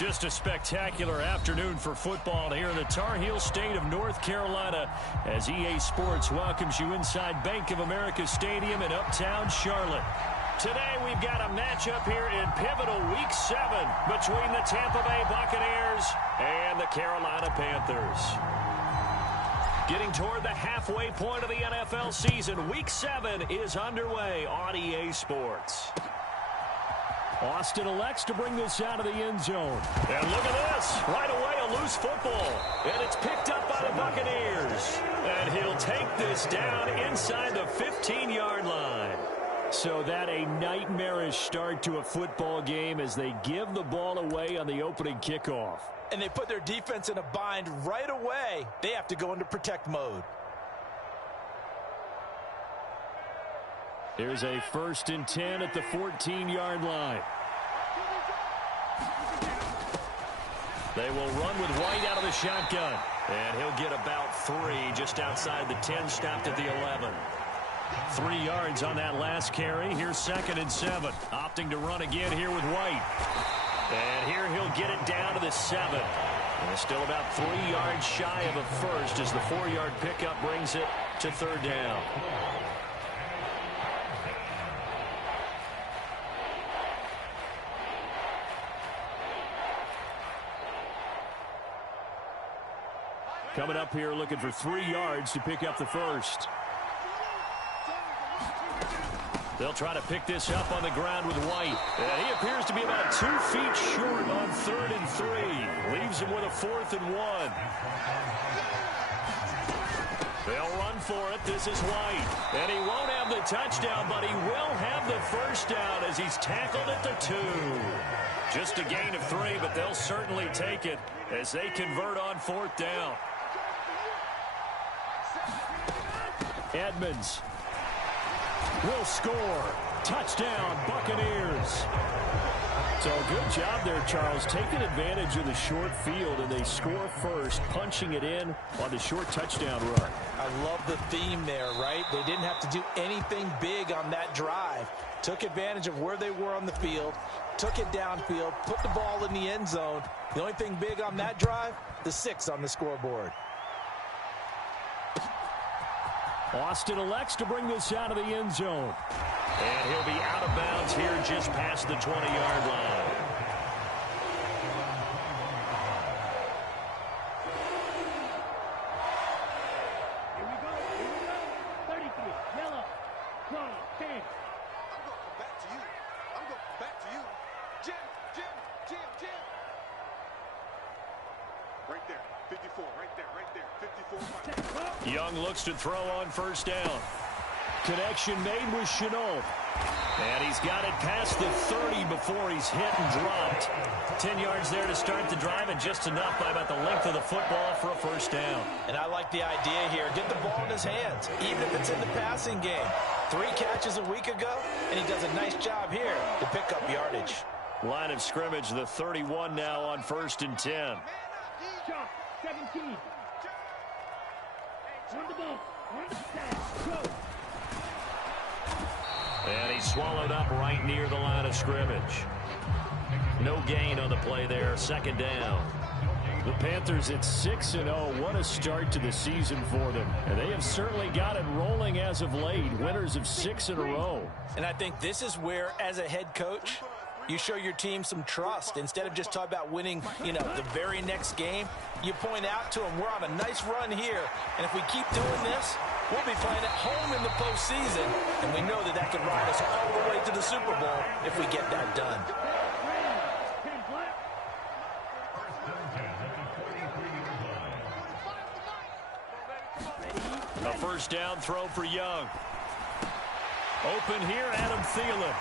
Just a spectacular afternoon for football here in the Tar Heel state of North Carolina as EA Sports welcomes you inside Bank of America Stadium in uptown Charlotte. Today we've got a matchup here in pivotal Week 7 between the Tampa Bay Buccaneers and the Carolina Panthers. Getting toward the halfway point of the NFL season, Week 7 is underway on EA Sports. Austin elects to bring this out of the end zone. And look at this. Right away, a loose football. And it's picked up by the Buccaneers. And he'll take this down inside the 15-yard line. So that a nightmarish start to a football game as they give the ball away on the opening kickoff. And they put their defense in a bind right away. They have to go into protect mode. Here's a 1st and 10 at the 14-yard line. They will run with White out of the shotgun. And he'll get about 3 just outside the 10, stopped at the 11. 3 yards on that last carry. Here's 2nd and 7. Opting to run again here with White. And here he'll get it down to the 7. And it's still about 3 yards shy of a first as the 4-yard pickup brings it to 3rd down. Coming up here looking for 3 yards to pick up the first. They'll try to pick this up on the ground with White. And he appears to be about 2 feet short on 3rd and 3. Leaves him with a 4th and 1. They'll run for it. This is White. And he won't have the touchdown, but he will have the first down as he's tackled at the 2. Just a gain of 3, but they'll certainly take it as they convert on 4th down. Edmonds will score. Touchdown, Buccaneers. So good job there, Charles, taking advantage of the short field, and they score first, punching it in on the short touchdown run. I love the theme there, right? They didn't have to do anything big on that drive. Took advantage of where they were on the field, took it downfield, put the ball in the end zone. The only thing big on that drive, the 6 on the scoreboard. Austin elects to bring this out of the end zone. And he'll be out of bounds here just past the 20-yard line. Here we go. 33, yellow, corner, 10. I'm going back to you. I'm going back to you. Jim. Right there, 54, right there, 54. Young looks to throw on 1st down. Connection made with Chenault. And he's got it past the 30 before he's hit and dropped. 10 yards there to start the drive, and just enough by about the length of the football for a 1st down. And I like the idea here. Get the ball in his hands, even if it's in the passing game. 3 catches a week ago, and he does a nice job here to pick up yardage. Line of scrimmage, the 31 now on 1st and 10. 17. Run the ball. Run the pass. Go. And he's swallowed up right near the line of scrimmage. No gain on the play there. 2nd down. The Panthers at 6-0. What a start to the season for them. And they have certainly got it rolling as of late. Winners of 6 in a row. And I think this is where, as a head coach, you show your team some trust. Instead of just talking about winning, the very next game, you point out to them, we're on a nice run here. And if we keep doing this, we'll be playing at home in the postseason. And we know that that can ride us all the way to the Super Bowl if we get that done. A 1st down throw for Young. Open here, Adam Thielen.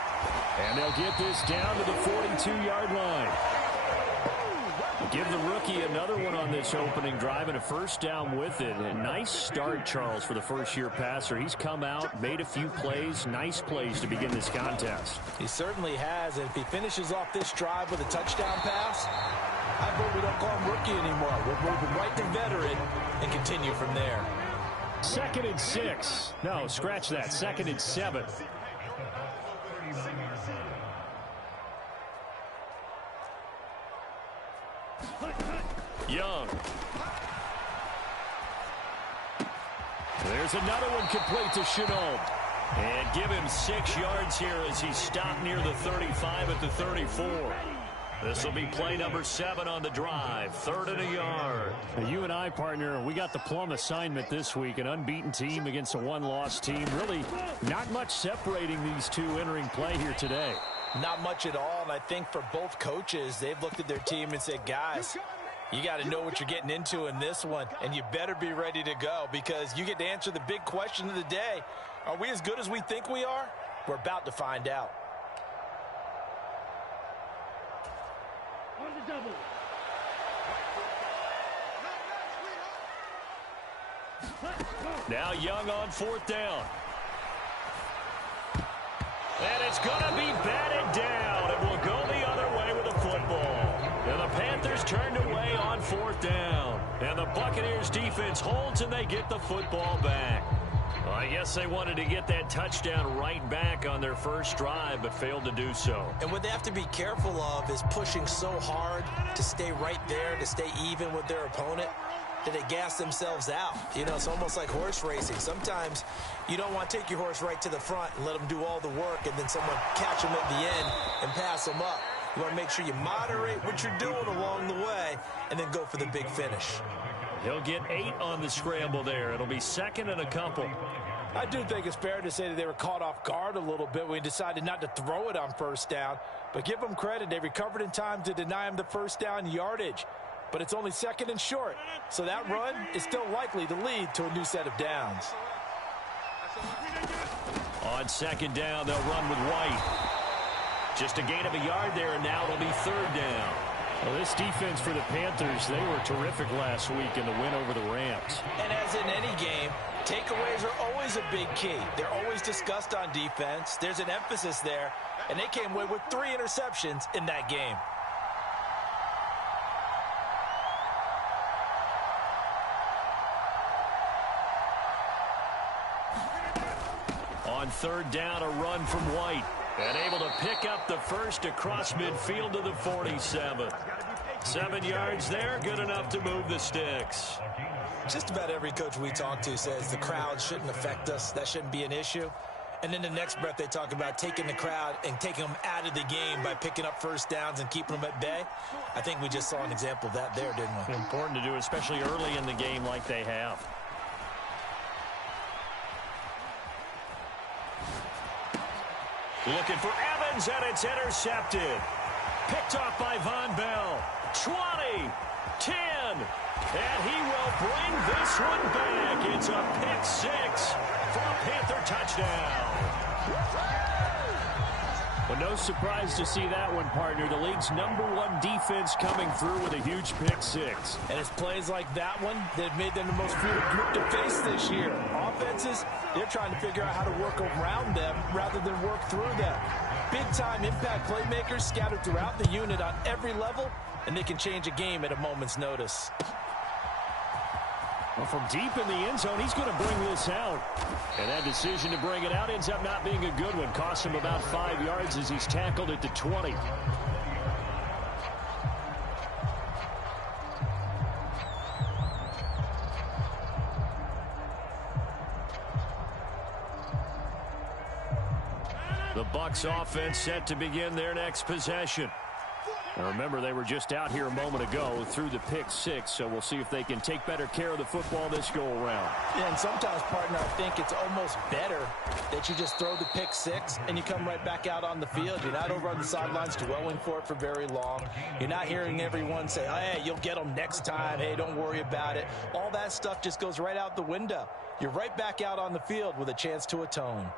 And they'll get this down to the 42-yard line. Give the rookie another one on this opening drive and a 1st down with it. A nice start, Charles, for the first-year passer. He's come out, made a few plays, nice plays to begin this contest. He certainly has, and if he finishes off this drive with a touchdown pass, I vote we don't call him rookie anymore. We're moving right to veteran and continue from there. 2nd and 6. No, scratch that. 2nd and 7. Young. There's another one complete to Chenault. And give him 6 yards here as he stopped near the 35 at the 34. This will be play number 7 on the drive. 3rd and a yard. Now, you and I, partner, we got the plum assignment this week. An unbeaten team against a one-loss team. Really not much separating these two entering play here today. Not much at all, and I think for both coaches, they've looked at their team and said, guys, you got to know what you're getting into in this one, and you better be ready to go because you get to answer the big question of the day. Are we as good as we think we are? We're about to find out. On the double. Now Young on 4th down. And it's going to be batted down. It will go the other way with the football. And the Panthers turned away on 4th down. And the Buccaneers defense holds and they get the football back. Well, I guess they wanted to get that touchdown right back on their first drive, but failed to do so. And what they have to be careful of is pushing so hard to stay right there, to stay even with their opponent, that they gas themselves out. You know, it's almost like horse racing. Sometimes you don't want to take your horse right to the front and let them do all the work, and then someone catch them at the end and pass them up. You want to make sure you moderate what you're doing along the way and then go for the big finish. He'll get 8 on the scramble there. It'll be 2nd and a couple. I do think it's fair to say that they were caught off guard a little bit when we decided not to throw it on 1st down. But give them credit. They recovered in time to deny him the 1st down yardage. But it's only 2nd and short. So that run is still likely to lead to a new set of downs. On 2nd down, they'll run with White. Just a gain of a yard there, and now it'll be 3rd down. Well, this defense for the Panthers, they were terrific last week in the win over the Rams. And as in any game, takeaways are always a big key. They're always discussed on defense. There's an emphasis there, and they came away with 3 interceptions in that game. On 3rd down, a run from White. And able to pick up the first across midfield to the 47. 7 yards there, good enough to move the sticks. Just about every coach we talk to says the crowd shouldn't affect us. That shouldn't be an issue. And then the next breath they talk about taking the crowd and taking them out of the game by picking up 1st downs and keeping them at bay. I think we just saw an example of that there, didn't we? Important to do, especially early in the game like they have. Looking for Evans, and it's intercepted. Picked off by Von Bell. 20, 10, and he will bring this one back. It's a pick 6 for a Panther touchdown. Well, no surprise to see that one, partner. The league's #1 defense coming through with a huge pick 6. And it's plays like that one that have made them the most brutal group to face this year. Offenses, they're trying to figure out how to work around them rather than work through them. Big-time impact playmakers scattered throughout the unit on every level, and they can change a game at a moment's notice. Well, from deep in the end zone, he's going to bring this out. And that decision to bring it out ends up not being a good one. Cost him about 5 yards as he's tackled at the 20. The Bucs offense set to begin their next possession. Now remember, they were just out here a moment ago through the pick 6, so we'll see if they can take better care of the football this go-around. Yeah, and sometimes, partner, I think it's almost better that you just throw the pick 6 and you come right back out on the field. You're not over on the sidelines dwelling for it for very long. You're not hearing everyone say, oh, hey, you'll get them next time. Hey, don't worry about it. All that stuff just goes right out the window. You're right back out on the field with a chance to atone.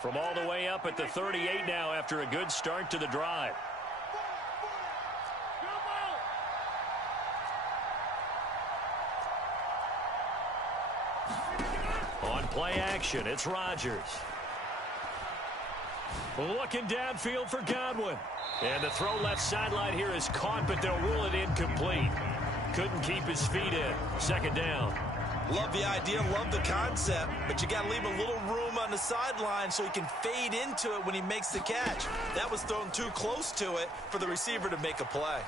From all the way up at the 38 now after a good start to the drive. On play action, it's Rodgers. Looking downfield for Godwin. And the throw left sideline here is caught, but they'll rule it incomplete. Couldn't keep his feet in. 2nd down. Love the idea, love the concept, but you got to leave a little room on the sideline so he can fade into it when he makes the catch. That was thrown too close to it for the receiver to make a play.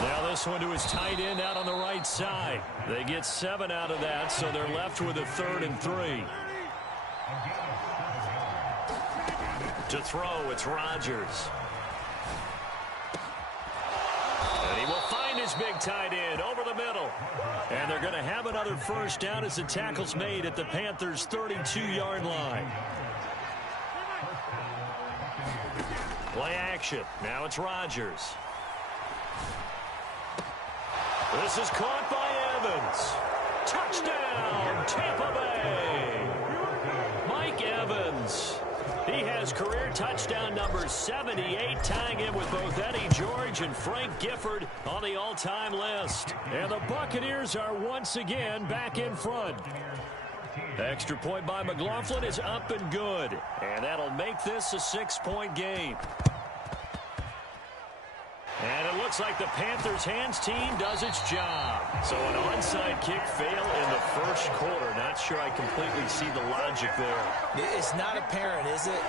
Now this one to his tight end out on the right side. They get 7 out of that, so they're left with a 3rd and 3. To throw, it's Rodgers. And he will find his big tight end over the middle. And they're going to have another first down as the tackle's made at the Panthers' 32-yard line. Play action. Now it's Rodgers. This is caught by Evans. Touchdown, Tampa Bay. Mike Evans. He has career touchdown number 78, tying him with both Eddie George and Frank Gifford on the all-time list. And the Buccaneers are once again back in front. Extra point by McLaughlin is up and good. And that'll make this a 6-point game. And it looks like the Panthers' hands team does its job. So an onside kick fail in the first quarter. Not sure I completely see the logic there. It's not apparent, is it?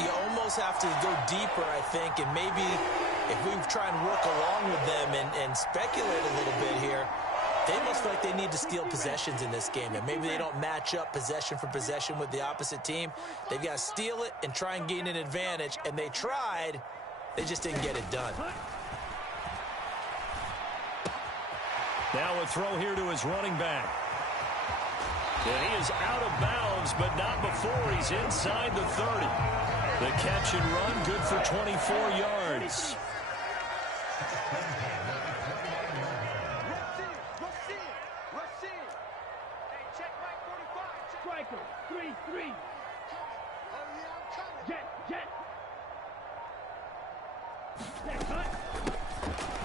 You almost have to go deeper, I think, and maybe if we try and work along with them and speculate a little bit here, they almost feel like they need to steal possessions in this game, and maybe they don't match up possession for possession with the opposite team. They've got to steal it and try and gain an advantage, and they tried. They just didn't get it done. Now a throw here to his running back. And he is out of bounds, but not before he's inside the 30. The catch and run, good for 24 yards. Striker, 3-3. Jet.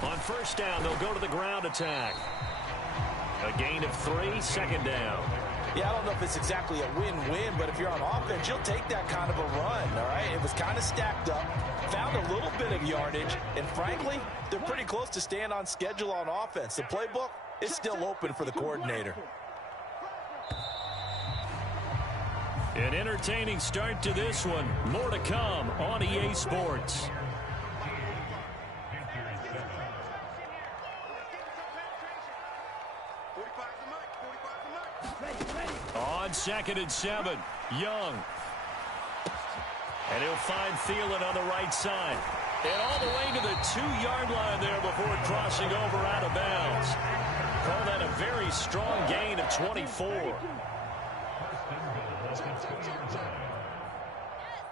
On first down, they'll go to the ground attack. A gain of 3, 2nd down. Yeah, I don't know if it's exactly a win-win, but if you're on offense, you'll take that kind of a run, all right? It was kind of stacked up, found a little bit of yardage, and frankly, they're pretty close to staying on schedule on offense. The playbook is still open for the coordinator. An entertaining start to this one. More to come on EA Sports. On 2nd and 7, Young. And he'll find Thielen on the right side. And all the way to the 2-yard line there before crossing over out of bounds. Call that a very strong gain of 24.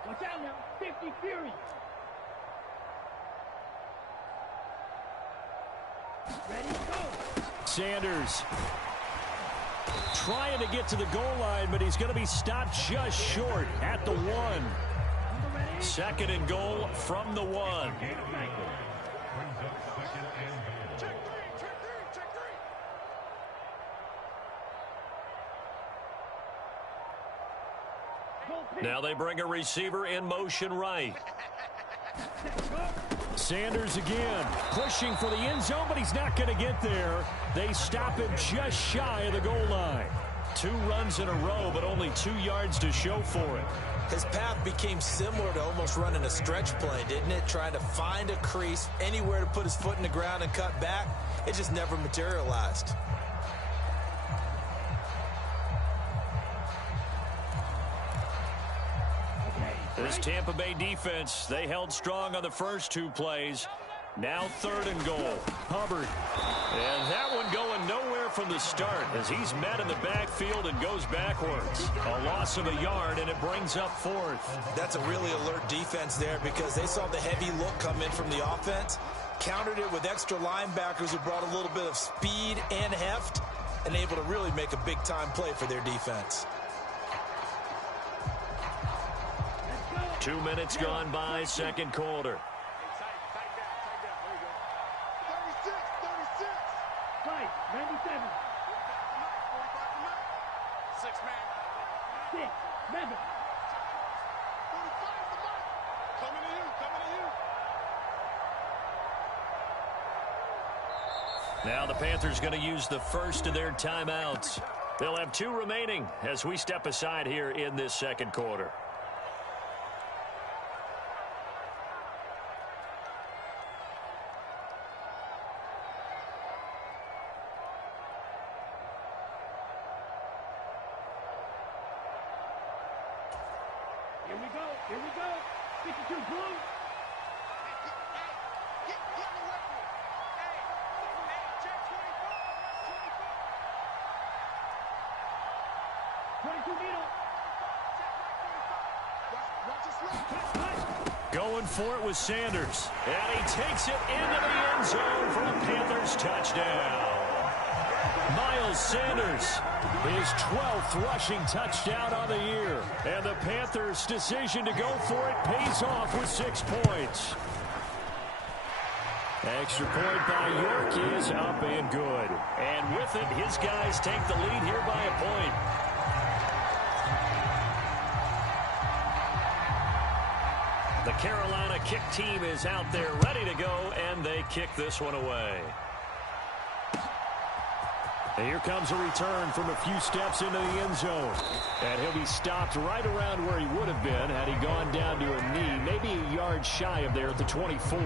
Watch out now, 50 Fury. Ready, go. Sanders trying to get to the goal line, but he's going to be stopped just short at the 1. 2nd and goal from the 1. Now they bring a receiver in motion right. Sanders again, pushing for the end zone, but he's not going to get there. They stop him just shy of the goal line. 2 runs in a row, but only 2 yards to show for it. His path became similar to almost running a stretch play, didn't it? Trying to find a crease, anywhere to put his foot in the ground and cut back. It just never materialized. This Tampa Bay defense, they held strong on the first 2 plays. Now 3rd and goal. Hubbard. And that one going nowhere from the start as he's met in the backfield and goes backwards. A loss of a yard, and it brings up 4th. That's a really alert defense there because they saw the heavy look come in from the offense, countered it with extra linebackers who brought a little bit of speed and heft, and able to really make a big-time play for their defense. 2 minutes gone by, 2nd quarter. 97. 6-man. 6. Mega. 45 the mark. Coming to you. Now the Panthers going to use the first of their timeouts. They'll have 2 remaining as we step aside here in this second quarter. Here we go. Here we go. 52 blue. Going for it with Sanders. And he takes it into the end zone for a Panthers touchdown. Miles Sanders, his 12th rushing touchdown on the year. And the Panthers' decision to go for it pays off with 6 points. Extra point by York is up and good. And with it, his guys take the lead here by a point. The Carolina kick team is out there ready to go, and they kick this one away. And here comes a return from a few steps into the end zone. And he'll be stopped right around where he would have been had he gone down to a knee, maybe a yard shy of there at the 24.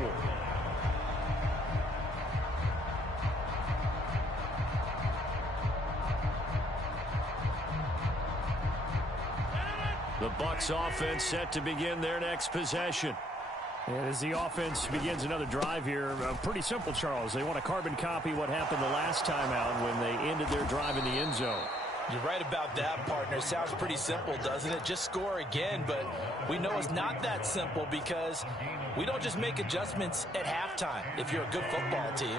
The Bucs offense set to begin their next possession. And as the offense begins another drive here, pretty simple, Charles. They want to carbon copy what happened the last time out when they ended their drive in the end zone. You're right about that, partner. It sounds pretty simple, doesn't it? Just score again, but we know it's not that simple because we don't just make adjustments at halftime if you're a good football team.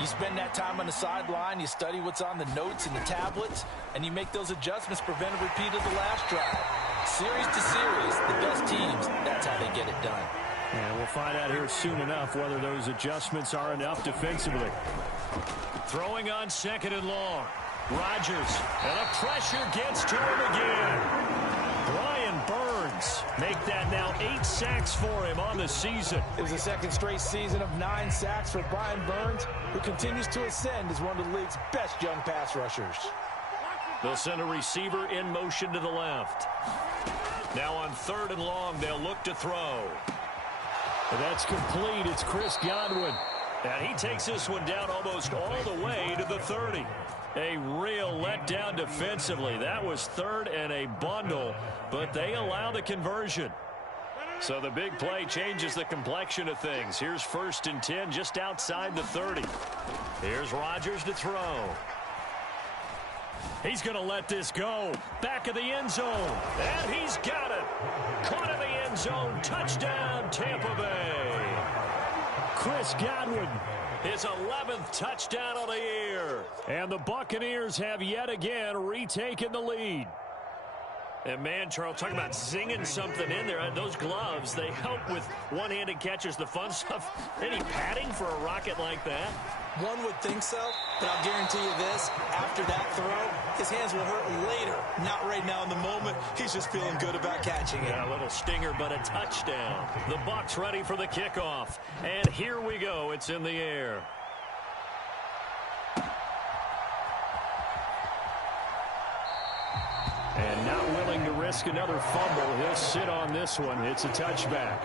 You spend that time on the sideline, you study what's on the notes and the tablets, and you make those adjustments, prevent a repeat of the last drive. Series to series, the best teams, that's how they get it done. And we'll find out here soon enough whether those adjustments are enough defensively. Throwing on 2nd and long. Rodgers, and the pressure gets to him again. Brian Burns make that now 8 sacks for him on the season. It was a second straight season of 9 sacks for Brian Burns, who continues to ascend as one of the league's best young pass rushers. They'll send a receiver in motion to the left. Now on 3rd and long, they'll look to throw. That's complete. It's Chris Godwin. And he takes this one down almost all the way to the 30. A real letdown defensively. That was 3rd and a bundle, but they allow the conversion. So the big play changes the complexion of things. Here's 1st and 10 just outside the 30. Here's Rodgers to throw. He's going to let this go. Back of the end zone. And he's got it. Caught in the end zone. Touchdown, Tampa Bay. Chris Godwin. His 11th touchdown of the year. And the Buccaneers have yet again retaken the lead. And man, Charles, talking about zinging something in there. Those gloves, they help with one-handed catches, the fun stuff. Any padding for a rocket like that? One would think so, but I'll guarantee you this. After that throw, his hands will hurt later. Not right now in the moment. He's just feeling good about catching it. Yeah, a little stinger, but a touchdown. The Bucs ready for the kickoff. And here we go. It's in the air. And not willing to risk another fumble. He'll sit on this one. It's a touchback.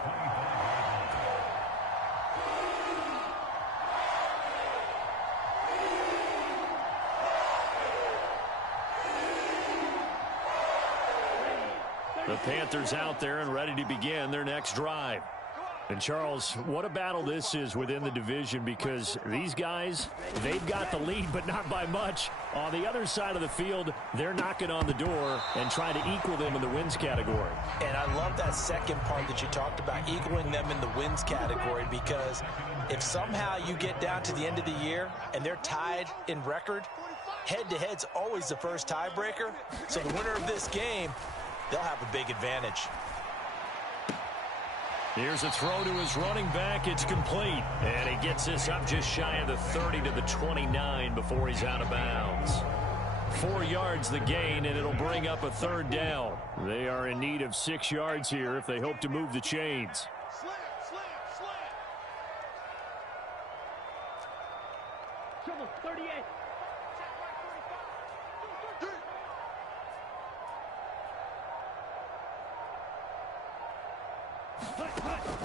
The Panthers out there and ready to begin their next drive. And, Charles, what a battle this is within the division, because these guys, they've got the lead, but not by much. On the other side of the field, they're knocking on the door and trying to equal them in the wins category. And I love that second part that you talked about, equaling them in the wins category, because if somehow you get down to the end of the year and they're tied in record, head-to-head's always the first tiebreaker. So the winner of this game, they'll have a big advantage. Here's a throw to his running back. It's complete. And he gets this up just shy of the 30 to the 29 before he's out of bounds. 4 yards the gain, and it'll bring up a 3rd down. They are in need of 6 yards here if they hope to move the chains. Trouble 38.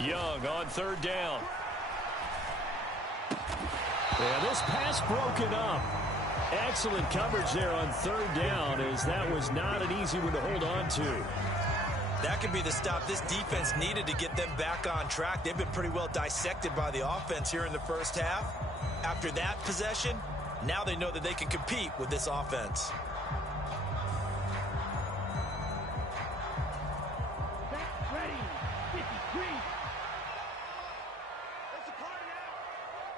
Young on third down. Yeah, this pass broken up. Excellent coverage there on third down, as that was not an easy one to hold on to. That could be the stop this defense needed to get them back on track. They've been pretty well dissected by the offense here in the first half. After that possession, now they know that they can compete with this offense. Back ready. 53. There's a party now.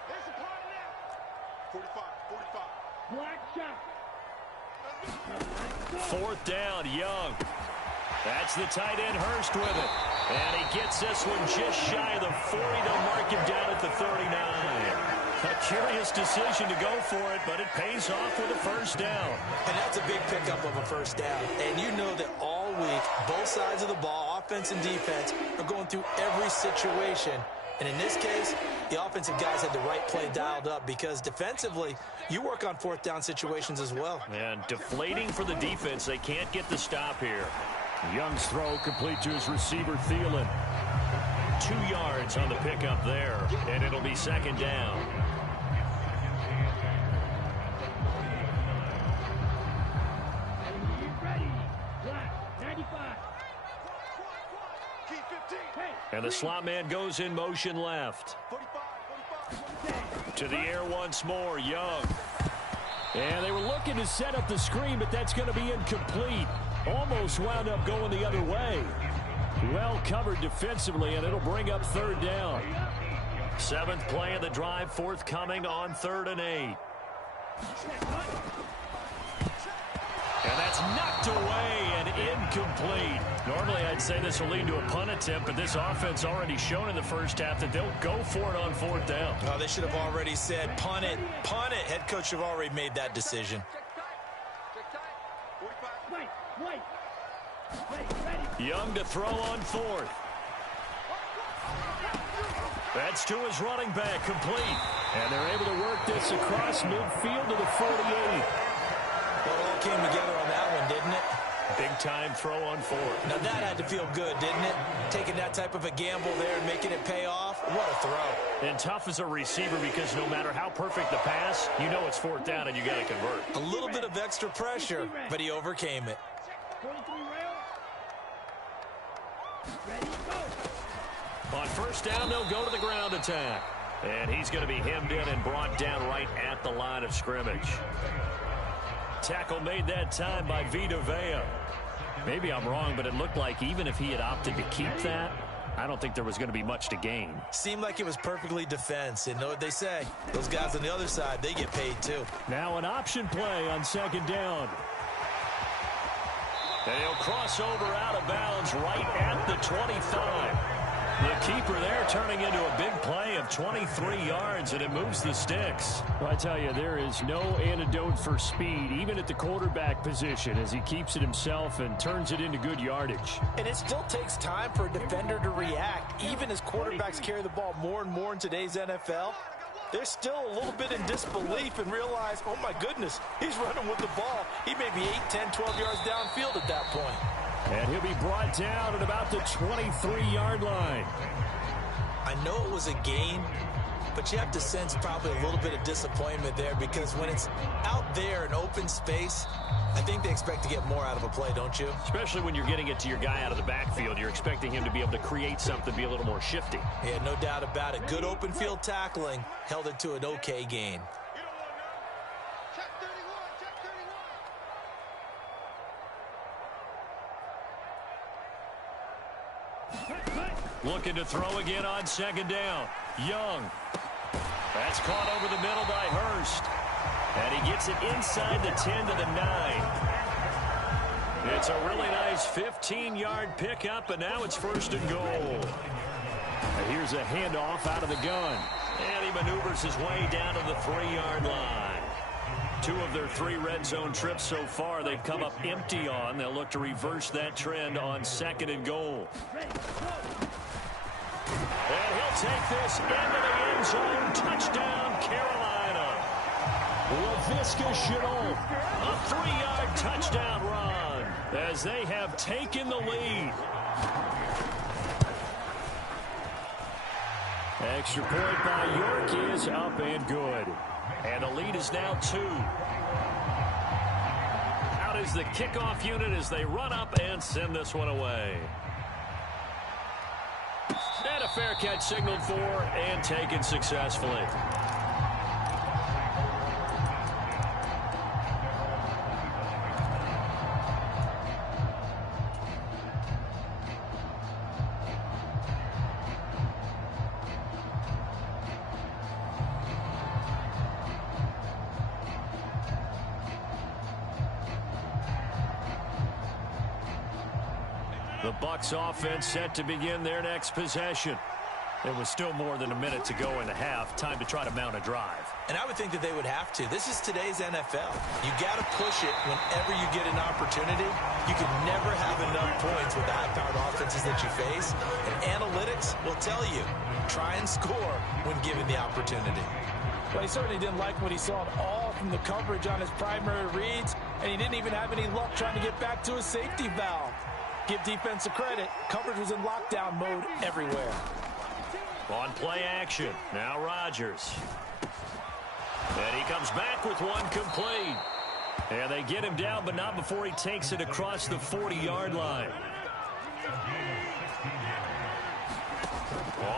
There's a party now. 45, 45. Black shot. Fourth down, Young. That's the tight end, Hurst, with it. And he gets this one just shy of the 40. They'll mark him down at the 39. A curious decision to go for it, but it pays off with a first down. And that's a big pickup of a first down. And you know that all week, both sides of the ball, offense and defense, are going through every situation. And in this case, the offensive guys had the right play dialed up, because defensively, you work on fourth down situations as well. And deflating for the defense. They can't get the stop here. Young's throw complete to his receiver, Thielen. 2 yards on the pickup there, and it'll be second down. Ready. Black 95. Key 15. Hey. And the slot man goes in motion left. 45, 45. To the air once more, Young. And they were looking to set up the screen, but that's going to be incomplete. Almost wound up going the other way. Well covered defensively, and it'll bring up third down. 7th play of the drive, forthcoming on 3rd and 8. And that's knocked away and incomplete. Normally, I'd say this will lead to a punt attempt, but this offense already shown in the first half that they'll go for it on 4th down. Oh, they should have already said, punt it, punt it. Head coach should have already made that decision. Wait. Ready. Young to throw on 4th. That's to his running back, complete. And they're able to work this across midfield to the 48. Well, it all came together on that one, didn't it? Big time throw on 4th. Now that had to feel good, didn't it? Taking that type of a gamble there and making it pay off. What a throw. And tough as a receiver, because no matter how perfect the pass, you know it's 4th down and you got to convert. A little bit of extra pressure, but he overcame it. 43 rail. Ready, go. On 1st down, they'll go to the ground attack. And he's going to be hemmed in and brought down right at the line of scrimmage. Tackle made that time by Vita Vea. Maybe I'm wrong, but it looked like even if he had opted to keep that, I don't think there was going to be much to gain. Seemed like it was perfectly defense. And know what they say? Those guys on the other side, they get paid too. Now an option play on 2nd down. And he'll cross over out of bounds right at the 25. The keeper there turning into a big play of 23 yards, and it moves the sticks. Well, I tell you, there is no antidote for speed, even at the quarterback position, as he keeps it himself and turns it into good yardage. And it still takes time for a defender to react. Even as quarterbacks carry the ball more and more in today's NFL, they're still a little bit in disbelief and realize, oh my goodness, he's running with the ball. He may be 8, 10, 12 yards downfield at that point. And he'll be brought down at about the 23-yard line. I know it was a gain, but you have to sense probably a little bit of disappointment there, because when it's out there in open space, I think they expect to get more out of a play, don't you? Especially when you're getting it to your guy out of the backfield. You're expecting him to be able to create something, be a little more shifty. Yeah, no doubt about it. Good open field tackling held it to an okay gain. Check 31, check 31. Looking to throw again on 2nd down. Young. That's caught over the middle by Hurst. And he gets it inside the 10 to the 9. It's a really nice 15-yard pickup, and now it's 1st and goal. Here's a handoff out of the gun. And he maneuvers his way down to the 3-yard line. 2 of their 3 red zone trips so far they've come up empty on. They'll look to reverse that trend on 2nd and goal. And he'll take this into the end zone. Touchdown, Carolina. Laviska Shenault, a 3-yard touchdown run as they have taken the lead. Extra point by York is up and good. And the lead is now 2. Out is the kickoff unit as they run up and send this one away. And a fair catch signaled for and taken successfully. The Bucs offense set to begin their next possession. There was still more than a minute to go in the half. Time to try to mount a drive. And I would think that they would have to. This is today's NFL. You got to push it whenever you get an opportunity. You can never have enough points with the high-powered offenses that you face. And analytics will tell you, try and score when given the opportunity. Well, he certainly didn't like what he saw at all from the coverage on his primary reads, and he didn't even have any luck trying to get back to his safety valve. Give defense a credit. Coverage was in lockdown mode everywhere. On play action, now Rodgers. And he comes back with one complete. And they get him down, but not before he takes it across the 40-yard line.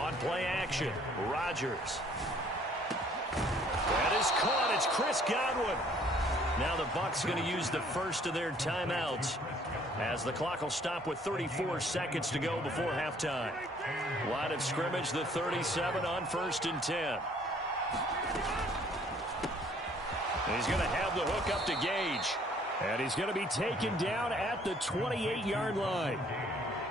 On play action, Rodgers. That is caught. It's Chris Godwin. Now the Bucs going to use the first of their timeouts, as the clock will stop with 34 seconds to go before halftime. Line of scrimmage, the 37 on 1st and 10. He's going to have the hook up to Gage. And he's going to be taken down at the 28-yard line.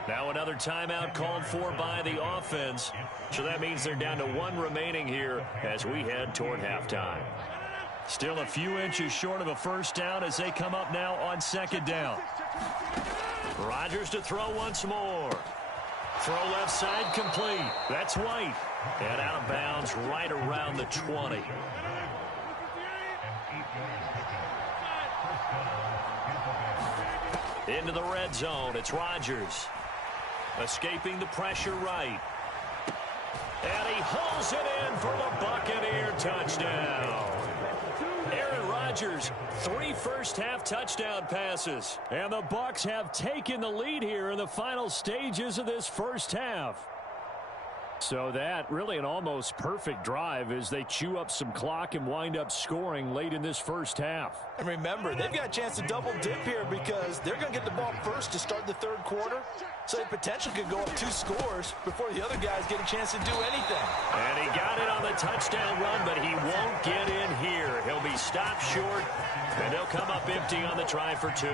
Now another timeout called for by the offense. So that means they're down to 1 remaining here as we head toward halftime. Still a few inches short of a first down as they come up now on 2nd down. Rodgers to throw once more. Throw left side complete. That's White. And out of bounds right around the 20. Into the red zone. It's Rodgers. Escaping the pressure right. And he hauls it in for the Buccaneer touchdown. Aaron Rodgers, 3 first-half touchdown passes. And the Bucs have taken the lead here in the final stages of this first half. So that really an almost perfect drive as they chew up some clock and wind up scoring late in this first half. And remember, they've got a chance to double dip here because they're going to get the ball first to start the 3rd quarter. So they potentially could go up 2 scores before the other guys get a chance to do anything. And he got it on the touchdown run, but he won't get in here. He'll be stopped short, and they'll come up empty on the try for 2.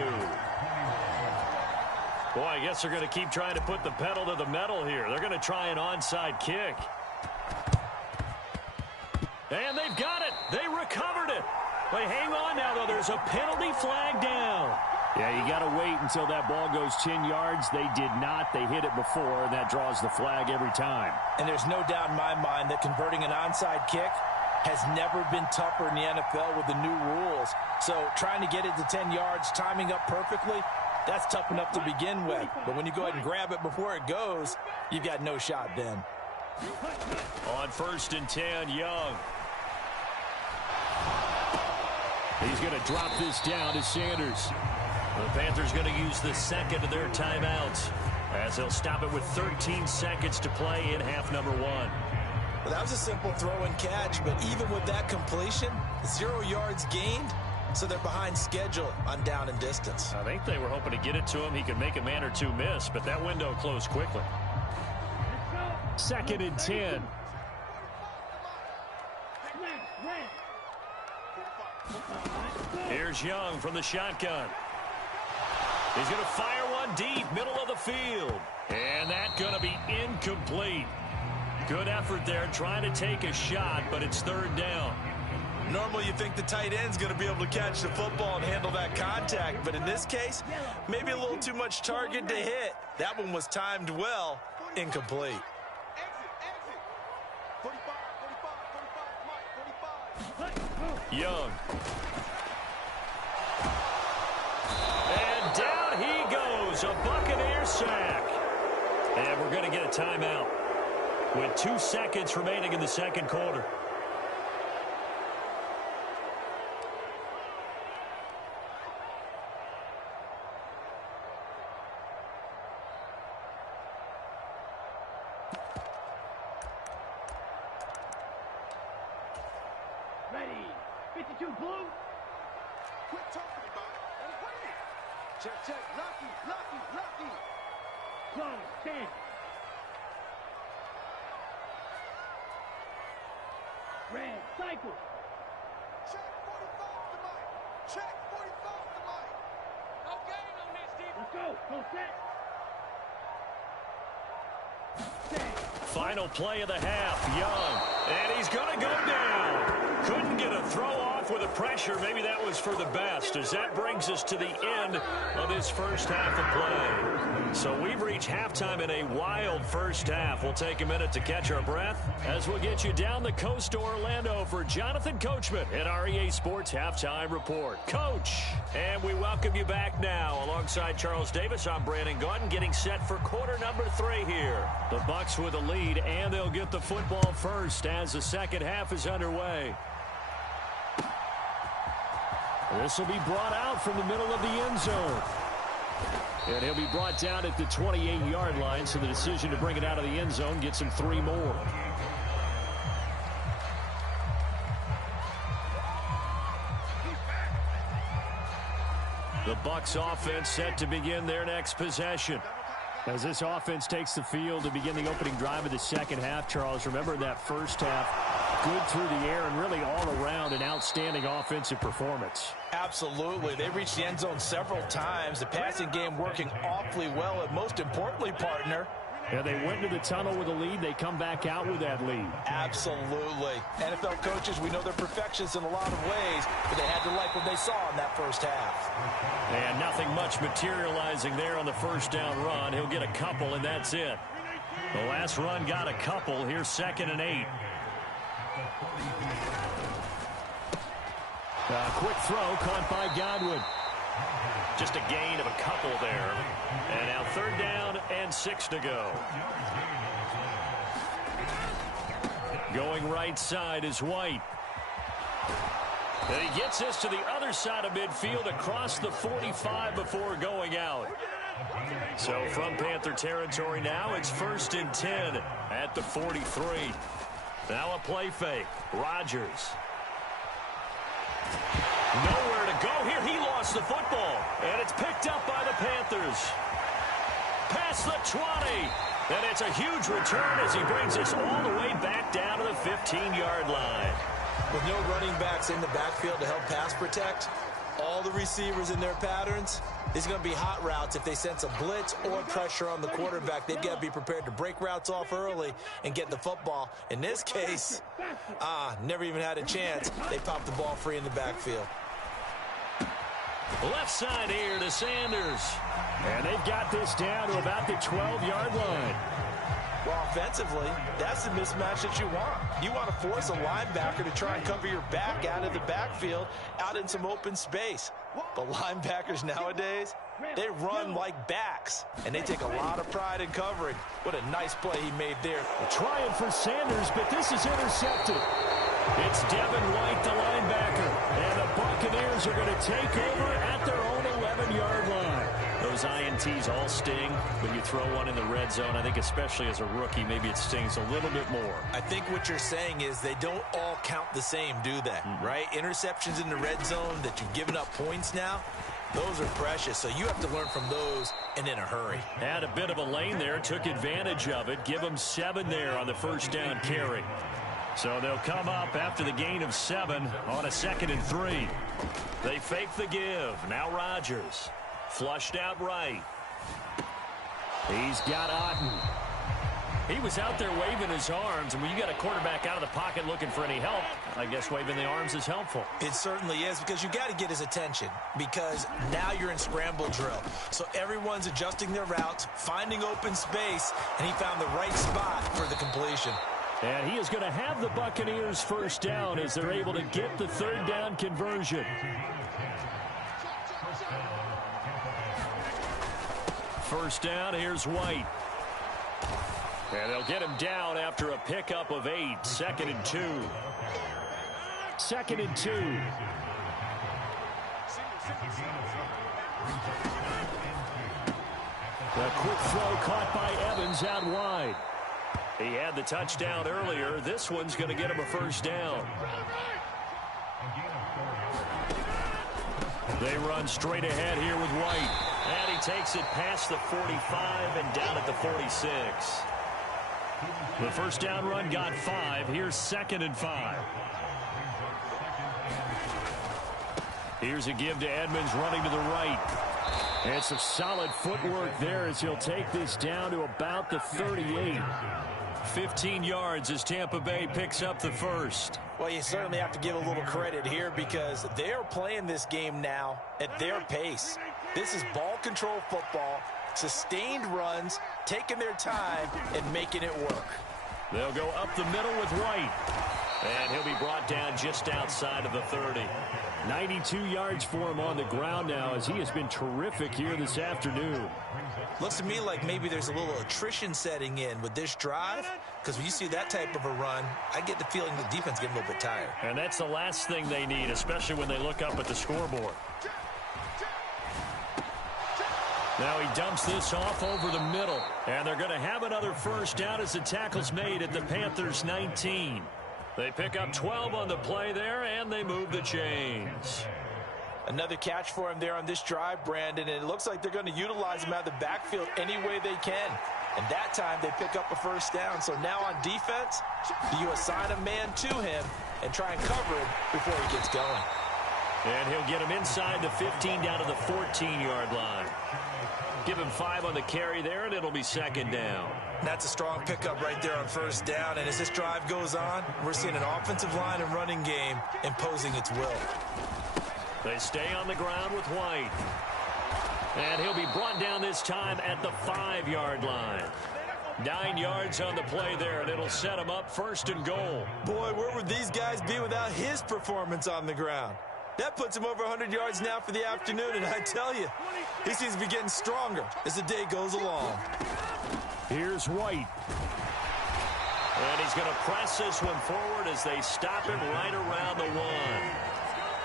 Boy, I guess they're going to keep trying to put the pedal to the metal here. They're going to try an onside kick. And they've got it. They recovered it. But hang on now, though. There's a penalty flag down. Yeah, you got to wait until that ball goes 10 yards. They did not. They hit it before, and that draws the flag every time. And there's no doubt in my mind that converting an onside kick has never been tougher in the NFL with the new rules. So trying to get it to 10 yards, timing up perfectly, that's tough enough to begin with. But when you go ahead and grab it before it goes, you've got no shot then. On 1st and 10, Young. He's going to drop this down to Sanders. The Panthers going to use the 2nd of their timeouts as they'll stop it with 13 seconds to play in half number 1. Well, that was a simple throw and catch, but even with that completion, 0 yards gained, so they're behind schedule on down and distance. I think they were hoping to get it to him. He could make a man or 2 miss, but that window closed quickly. 2nd and 10. Here's Young from the shotgun. He's going to fire one deep, middle of the field. And that's going to be incomplete. Good effort there trying to take a shot, but it's 3rd down. Normally you think the tight end's going to be able to catch the football and handle that contact, but in this case, maybe a little too much target to hit. That one was timed well, incomplete. Exit. 45, 45, 45, Mike, 45. Young. And down he goes. A Buccaneer sack. And we're going to get a timeout with 2 seconds remaining in the second quarter. Ready. 52 blue. Quit talking about it and win it. Check, check. Lucky, lucky, lucky. Close. 10. Red. Cycle. Check 45 to Mike. Check 45 to Mike. No gain on this, Steve. Let's go. Go set. Final play of the half. Young. And he's going to go down. Couldn't get a throw off with the pressure. Maybe that was for the best, as that brings us to the end of this first half of play. So we've reached halftime in a wild first half. We'll take a minute to catch our breath as we'll get you down the coast to Orlando for Jonathan Coachman at our EA Sports Halftime Report. Coach, and we welcome you back now. Alongside Charles Davis, I'm Brandon Gaudin, getting set for quarter number 3 here. The Bucs with a lead, and they'll get the football first as the second half is underway. This will be brought out from the middle of the end zone. And he'll be brought down at the 28-yard line, so the decision to bring it out of the end zone gets him 3 more. The Bucs offense set to begin their next possession. As this offense takes the field to begin the opening drive of the second half, Charles, remember that first half, good through the air and really all around an outstanding offensive performance. Absolutely. They reached the end zone several times. The passing game working awfully well, and most importantly, partner, yeah, they went to the tunnel with a lead. They come back out with that lead. Absolutely. NFL coaches, we know they're perfectionists in a lot of ways, but they had to like what they saw in that first half. And nothing much materializing there on the first down run. He'll get a couple, and that's it. The last run got a couple. Here's 2nd and 8. Quick throw caught by Godwin. Just a gain of a couple there. And now 3rd down and 6 to go. Going right side is White. And he gets this to the other side of midfield across the 45 before going out. So from Panther territory now, it's 1st and 10 at the 43. Now a play fake. Rodgers. Nowhere to go here. He lost the football. And it's picked up by the Panthers. Past the 20. And it's a huge return as he brings us all the way back down to the 15-yard line. With no running backs in the backfield to help pass protect, all the receivers in their patterns, there's going to be hot routes. If they sense a blitz or pressure on the quarterback, they've got to be prepared to break routes off early and get the football. In this case, never even had a chance. They popped the ball free in the backfield. Left side here to Sanders. And they've got this down to about the 12-yard line. Well, offensively, that's the mismatch that you want. You want to force a linebacker to try and cover your back out of the backfield, out in some open space. But linebackers nowadays, they run like backs, and they take a lot of pride in covering. What a nice play he made there. Trying for Sanders, but this is intercepted. It's Devin White, the linebacker, and the Buccaneers are going to take over at their own 11-yard line. Those INTs all sting, but you throw one in the red zone. I think especially as a rookie, maybe it stings a little bit more. I think what you're saying is they don't all count the same, do they? Right? Interceptions in the red zone that you've given up points now, those are precious. So you have to learn from those and in a hurry. Had a bit of a lane there, took advantage of it. Give them 7 there on the first down carry. So they'll come up after the gain of 7 on a 2nd and 3. They fake the give. Now Rodgers. Flushed out right. He's got Otten. He was out there waving his arms, and when you got a quarterback out of the pocket looking for any help, I guess waving the arms is helpful. It certainly is, because you got to get his attention, because now you're in scramble drill. So everyone's adjusting their routes, finding open space, and he found the right spot for the completion. And he is going to have the Buccaneers first down as they're able to get the third down conversion. First down, here's White. And they'll get him down after a pickup of 8. 2nd and 2. 2nd and 2. A quick throw caught by Evans out wide. He had the touchdown earlier. This one's going to get him a first down. They run straight ahead here with White. And he takes it past the 45 and down at the 46. The first down run got 5. Here's 2nd and 5. Here's a give to Edmonds running to the right. And some solid footwork there as he'll take this down to about the 38. 15 yards as Tampa Bay picks up the first. Well, you certainly have to give a little credit here because they're playing this game now at their pace. This is ball control football, sustained runs, taking their time, and making it work. They'll go up the middle with White. And he'll be brought down just outside of the 30. 92 yards for him on the ground now as he has been terrific here this afternoon. Looks to me like maybe there's a little attrition setting in with this drive because when you see that type of a run, I get the feeling the defense getting a little bit tired. And that's the last thing they need, especially when they look up at the scoreboard. Now he dumps this off over the middle. And they're going to have another first down as the tackle's made at the Panthers' 19. They pick up 12 on the play there, and they move the chains. Another catch for him there on this drive, Brandon, and it looks like they're going to utilize him out of the backfield any way they can. And that time they pick up a first down. So now on defense, you assign a man to him and try and cover him before he gets going. And he'll get him inside the 15 down to the 14-yard line. Give him 5 on the carry there, and it'll be 2nd down. That's a strong pickup right there on first down. And as this drive goes on, we're seeing an offensive line and running game imposing its will. They stay on the ground with White. And he'll be brought down this time at the 5-yard line. 9 yards on the play there, and it'll set him up 1st and goal. Boy, where would these guys be without his performance on the ground? That puts him over 100 yards now for the afternoon, and I tell you, he seems to be getting stronger as the day goes along. Here's White. And he's going to press this one forward as they stop him right around the 1.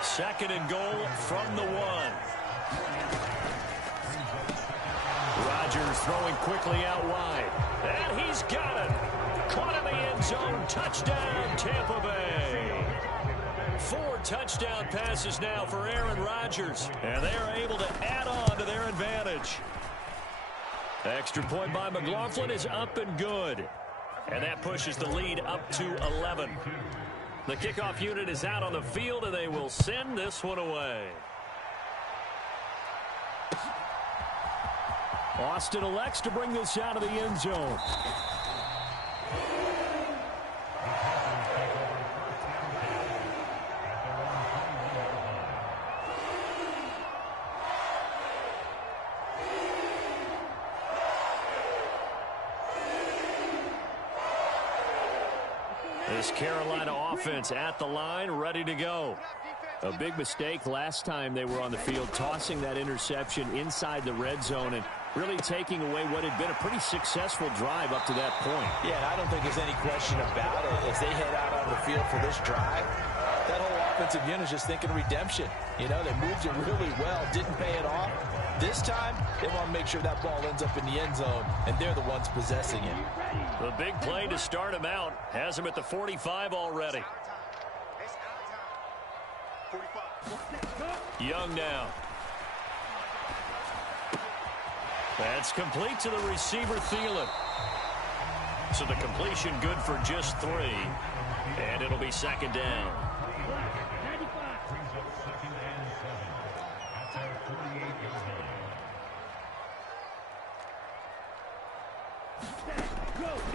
2nd and goal from the 1. Rodgers throwing quickly out wide. And he's got it. Caught in the end zone. Touchdown, Tampa Bay. 4 touchdown passes now for Aaron Rodgers. And they are able to add on to their advantage. Extra point by McLaughlin is up and good. And that pushes the lead up to 11. The kickoff unit is out on the field, and they will send this one away. Austin elects to bring this out of the end zone. This Carolina offense at the line, ready to go. A big mistake last time they were on the field, tossing that interception inside the red zone and really taking away what had been a pretty successful drive up to that point. Yeah, and I don't think there's any question about it. As they head out on the field for this drive, that whole offensive unit is just thinking redemption. You know, they moved it really well, didn't pay it off. This time, they want to make sure that ball ends up in the end zone, and they're the ones possessing it. The big play to start him out has him at the 45 already. Young now. That's complete to the receiver, Thielen. So the completion good for just 3. And it'll be 2nd down.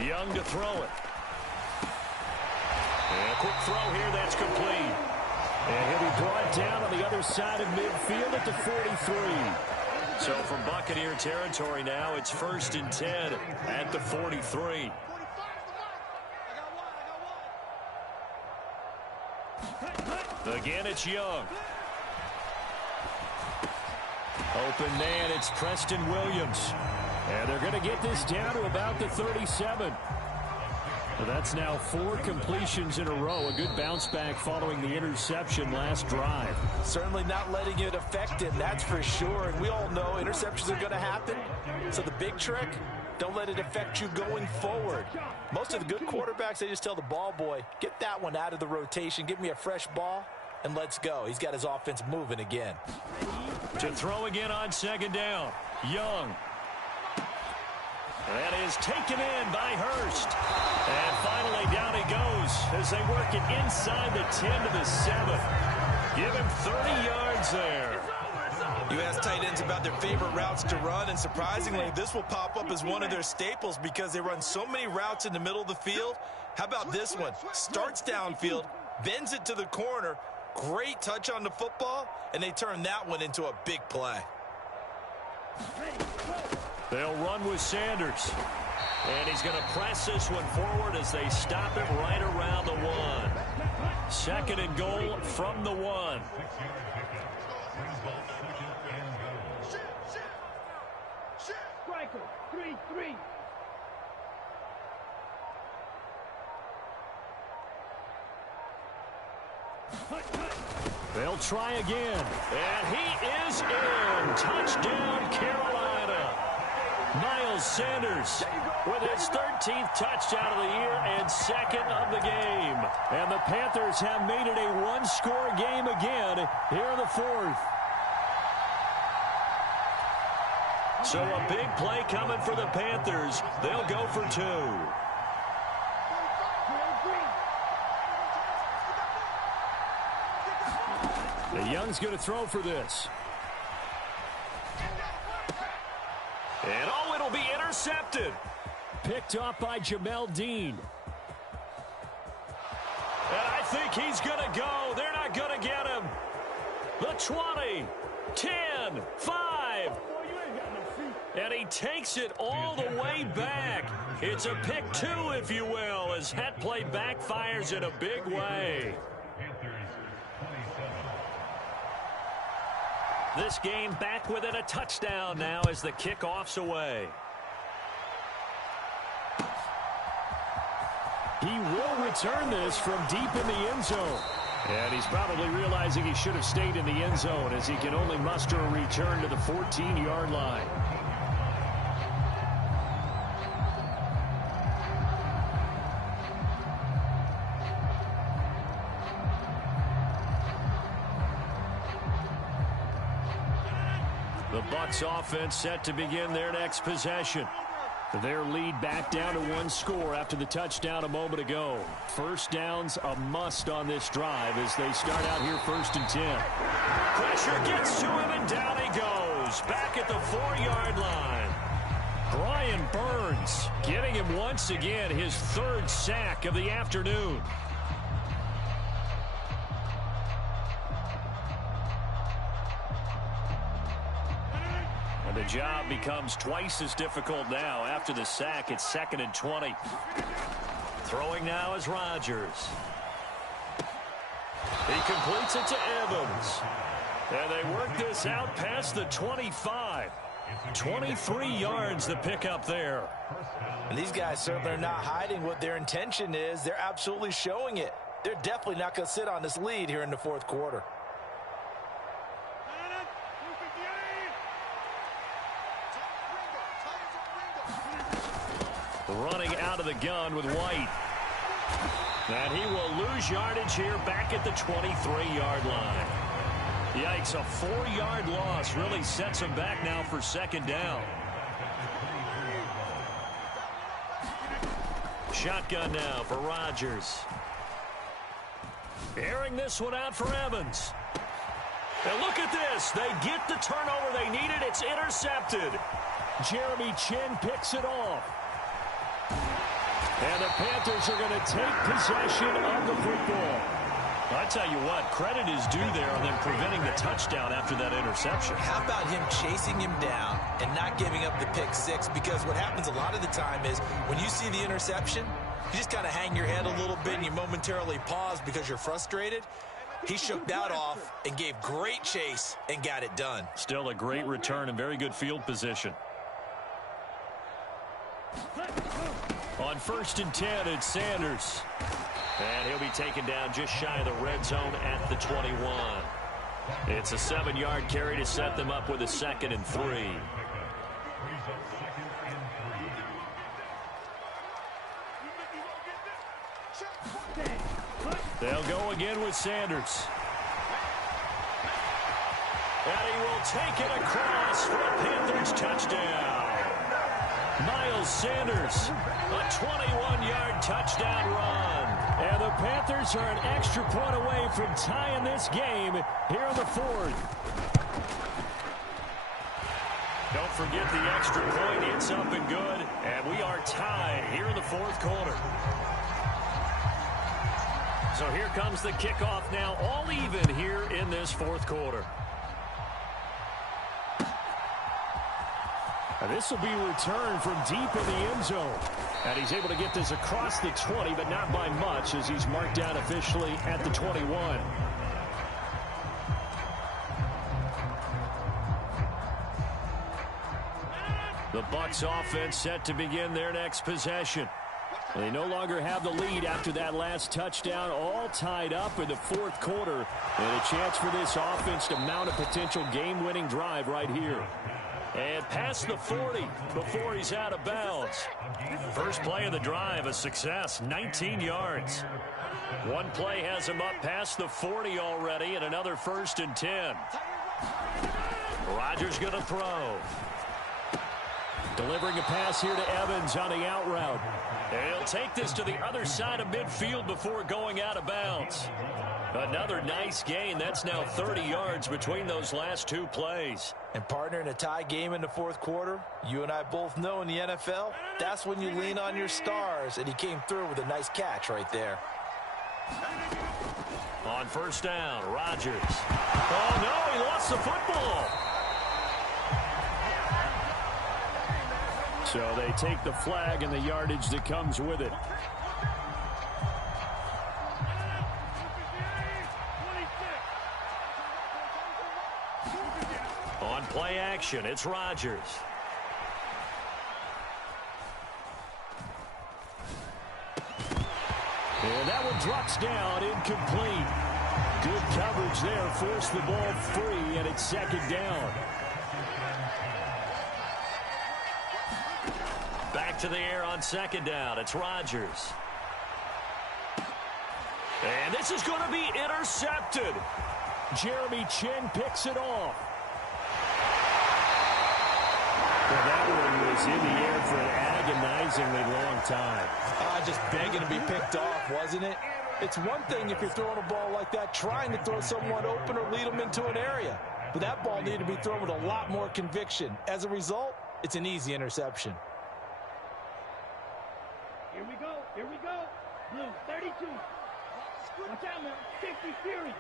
Young to throw it. And a quick throw here, that's complete. And he'll be brought down on the other side of midfield at the 43. So from Buccaneer territory now, it's 1st and 10 at the 43. Again, it's Young. Open man, it's Preston Williams. And they're going to get this down to about the 37. That's now 4 completions in a row. A good bounce back following the interception last drive. Certainly not letting it affect him, that's for sure. And we all know interceptions are going to happen. So the big trick, don't let it affect you going forward. Most of the good quarterbacks, they just tell the ball boy, get that one out of the rotation, give me a fresh ball, and let's go. He's got his offense moving again. To throw again on second down. Young. That is taken in by Hurst. And finally down he goes as they work it inside the 10 to the 7. Give him 30 yards there. You ask tight ends about their favorite routes to run, and surprisingly, this will pop up as one of their staples because they run so many routes in the middle of the field. How about this one? Starts downfield, bends it to the corner, great touch on the football, and they turn that one into a big play. They'll run with Sanders. And he's going to press this one forward as they stop it right around the 1. Second and goal from the 1. Striker, 3-3. They'll try again. And he is in. Touchdown, Carolina. Miles Sanders with his 13th touchdown of the year and 2nd of the game. And the Panthers have made it a one-score game again here in the 4th. So a big play coming for the Panthers. They'll go for 2. And Young's going to throw for this. And oh, it'll be intercepted. Picked off by Jamel Dean. And I think he's going to go. They're not going to get him. The 20, 10, 5. And he takes it all the way back. It's a pick 2, if you will, as that play backfires in a big way. This game back within a touchdown now as the kickoff's away. He will return this from deep in the end zone. And he's probably realizing he should have stayed in the end zone as he can only muster a return to the 14-yard line. The Bucs offense set to begin their next possession. Their lead back down to 1 score after the touchdown a moment ago. First down's a must on this drive as they start out here 1st and 10. Pressure gets to him and down he goes. Back at the 4-yard line. Brian Burns getting him once again his 3rd sack of the afternoon. And the job becomes twice as difficult now. After the sack, it's 2nd and 20. Throwing now is Rodgers. He completes it to Evans. And they work this out past the 25. 23 yards the pickup there. And these guys certainly are not hiding what their intention is. They're absolutely showing it. They're definitely not going to sit on this lead here in the 4th quarter. Running out of the gun with White. And he will lose yardage here back at the 23-yard line. Yikes, a 4-yard loss really sets him back now for 2nd down. Shotgun now for Rodgers. Airing this one out for Evans. And look at this. They get the turnover they needed. It's intercepted. Jeremy Chin picks it off. And the Panthers are going to take possession of the football. I tell you what, credit is due there on them preventing the touchdown after that interception. How about him chasing him down and not giving up the pick 6? Because what happens a lot of the time is when you see the interception, you just kind of hang your head a little bit and you momentarily pause because you're frustrated. He shook that off and gave great chase and got it done. Still a great return and very good field position. On 1st and 10, it's Sanders. And he'll be taken down just shy of the red zone at the 21. It's a 7-yard carry to set them up with a 2nd and 3. They'll go again with Sanders. And he will take it across for a Panthers touchdown. Miles Sanders, a 21-yard touchdown run. And the Panthers are an extra point away from tying this game here in the 4th. Don't forget the extra point. It's up and good. And we are tied here in the 4th quarter. So here comes the kickoff now, all even here in this 4th quarter. And this will be returned from deep in the end zone. And he's able to get this across the 20, but not by much, as he's marked down officially at the 21. The Bucs offense set to begin their next possession. They no longer have the lead after that last touchdown, all tied up in the 4th quarter. And a chance for this offense to mount a potential game-winning drive right here. And past the 40 before he's out of bounds. First play of the drive, a success, 19 yards. One play has him up past the 40 already, and another 1st and 10. Rodgers going to throw. Delivering a pass here to Evans on the out route. And he'll take this to the other side of midfield before going out of bounds. Another nice gain. That's now 30 yards between those last 2 plays. And partner, in a tie game in the 4th quarter, you and I both know in the NFL, that's when you lean on your stars. And he came through with a nice catch right there. On 1st down, Rodgers. Oh, no, he lost the football. So they take the flag and the yardage that comes with it. On play action, it's Rodgers. And that one drops down, incomplete. Good coverage there, forced the ball free, and it's 2nd down. Back to the air on 2nd down. It's Rodgers. And this is going to be intercepted. Jeremy Chin picks it off. Well, that one was in the air for an agonizingly long time. Just begging to be picked off, wasn't it? It's one thing if you're throwing a ball like that, trying to throw someone open or lead them into an area. But that ball needed to be thrown with a lot more conviction. As a result, it's an easy interception. Here we go. Here we go. Blue, 32. Watch out, man. 50 Fury.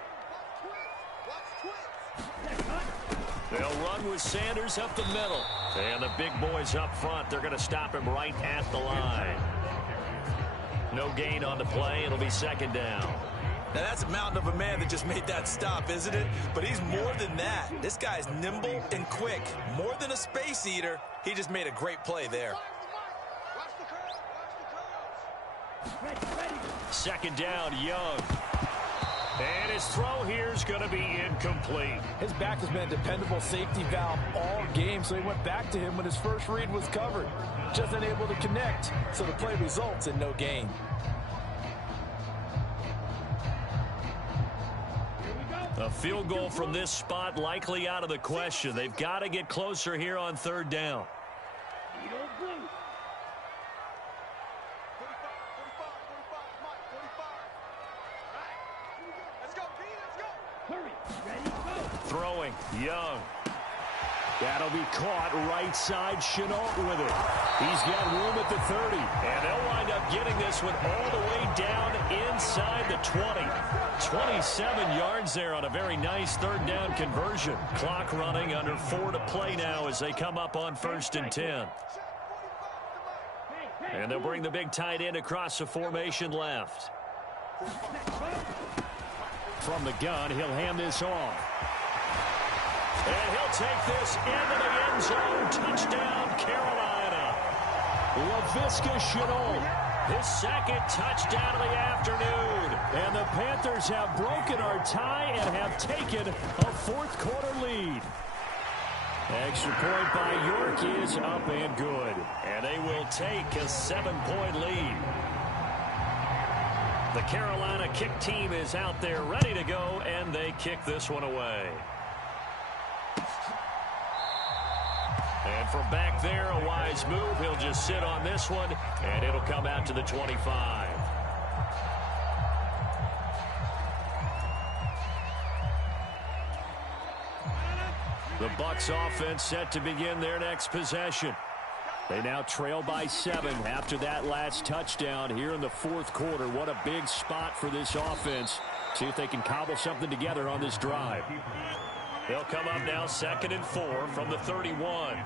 They'll run with Sanders up the middle. And the big boys up front, they're going to stop him right at the line. No gain on the play. It'll be 2nd down. Now, that's a mountain of a man that just made that stop, isn't it? But he's more than that. This guy's nimble and quick. More than a space eater. He just made a great play there. 2nd down, Young. And his throw here is going to be incomplete. His back has been a dependable safety valve all game, so he went back to him when his first read was covered. Just unable to connect, so the play results in no gain. A field goal from this spot likely out of the question. They've got to get closer here on 3rd down. Throwing, Young. That'll be caught right side. Chenault with it. He's got room at the 30. And they'll wind up getting this one all the way down inside the 20. 27 yards there on a very nice 3rd down conversion. Clock running, under 4 to play now as they come up on 1st and 10. And they'll bring the big tight end across the formation left. From the gun, he'll hand this off. And he'll take this into the end zone. Touchdown, Carolina. LaVisca Chenault, his second touchdown of the afternoon. And the Panthers have broken our tie and have taken a fourth-quarter lead. Extra point by York is up and good. And they will take a 7-point lead. The Carolina kick team is out there ready to go, and they kick this one away. And from back there, a wise move. He'll just sit on this one, and it'll come out to the 25. The Bucs offense set to begin their next possession. They now trail by 7 after that last touchdown here in the fourth quarter. What a big spot for this offense. See if they can cobble something together on this drive. They'll come up now 2nd and 4 from the 31.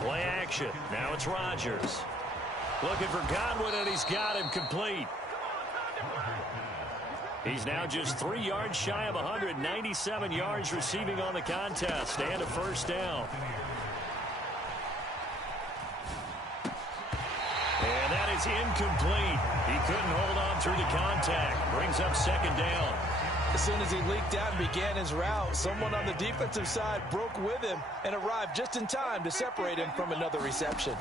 Play action. Now it's Rodgers. Looking for Godwin, and he's got him complete. He's now just 3 yards shy of 197 yards receiving on the contest and a first down. And that is incomplete. He couldn't hold on through the contact. Brings up 2nd down. As soon as he leaked out and began his route, someone on the defensive side broke with him and arrived just in time to separate him from another reception.